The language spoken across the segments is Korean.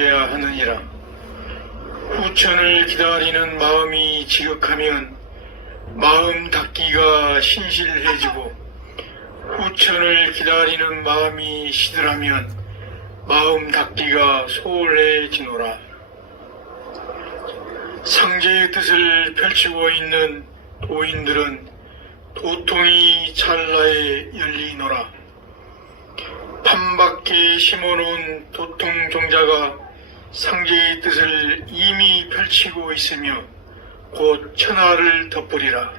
닦아야 하느니라. 후천을 기다리는 마음이 지극하면 마음 닦기가 신실해지고 후천을 기다리는 마음이 시들하면 마음 닦기가 소홀해지노라. 상제의 뜻을 펼치고 있는 도인들은 도통이 찰나에 열리노라. 판밖에 심어놓은 도통 종자가 상제의 뜻을 이미 펼치고 있으며 곧 천하를 덮으리라.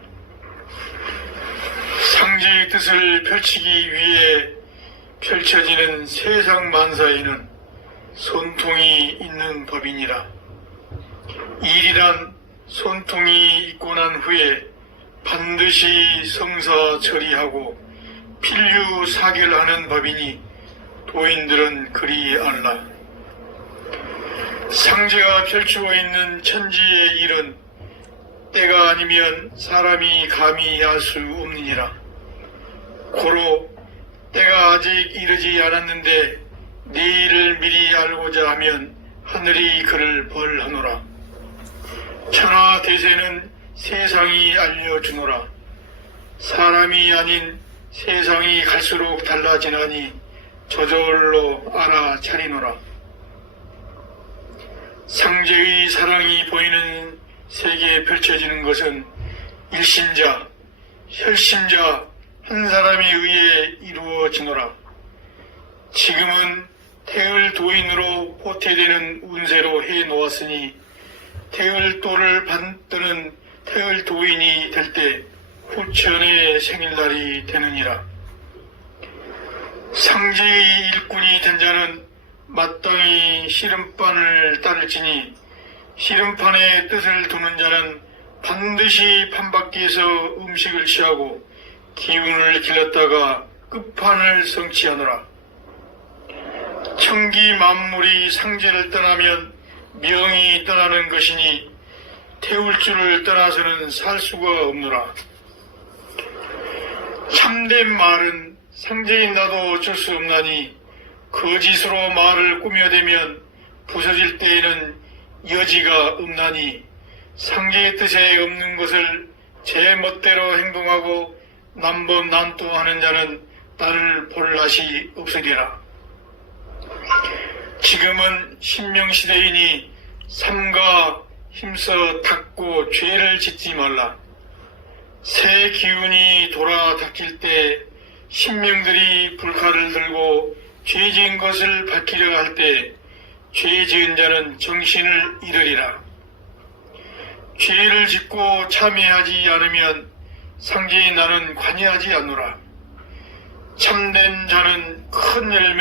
상제의 뜻을 펼치기 위해 펼쳐지는 세상 만사에는 손통이 있는 법이니라. 일이란 손통이 있고 난 후에 반드시 성사 처리하고 필류 사결하는 법이니 도인들은 그리 알라. 상제가 펼치고 있는 천지의 일은 때가 아니면 사람이 감히 알수 없느니라. 고로 때가 아직 이르지 않았는데 내일을 미리 알고자 하면 하늘이 그를 벌하노라. 천하 대세는 세상이 알려주노라. 사람이 아닌 세상이 갈수록 달라지나니 저절로 알아차리노라. 상제의 사랑이 보이는 세계에 펼쳐지는 것은 일심자, 혈심자 한 사람에 의해 이루어지노라. 지금은 태을 도인으로 포태되는 운세로 해 놓았으니 태을도를 받드는 태을 도인이 될 때 후천의 생일날이 되느니라. 상제의 일꾼이 된 자는 마땅히 씨름판을 따를지니 씨름판의 뜻을 두는 자는 반드시 판밖에서 음식을 취하고 기운을 길렀다가 끝판을 성취하노라. 청기 만물이 상제를 떠나면 명이 떠나는 것이니 태울 줄을 떠나서는 살 수가 없노라. 참된 말은 상제인 나도 어쩔 수 없나니 거짓으로 말을 꾸며대면 부서질 때에는 여지가 없나니 상제의 뜻에 없는 것을 제 멋대로 행동하고 남범난투하는 자는 나를 볼 낯이 없으리라. 지금은 신명시대이니 삼가 힘써 닦고 죄를 짓지 말라. 새 기운이 돌아 닥칠 때 신명들이 불칼을 들고 죄 지은 것을 밝히려 할 때 죄 지은 자는 정신을 잃으리라. 죄를 짓고 참회하지 않으면 상제인 나는 관여하지 않노라. 참된 자는 큰 열매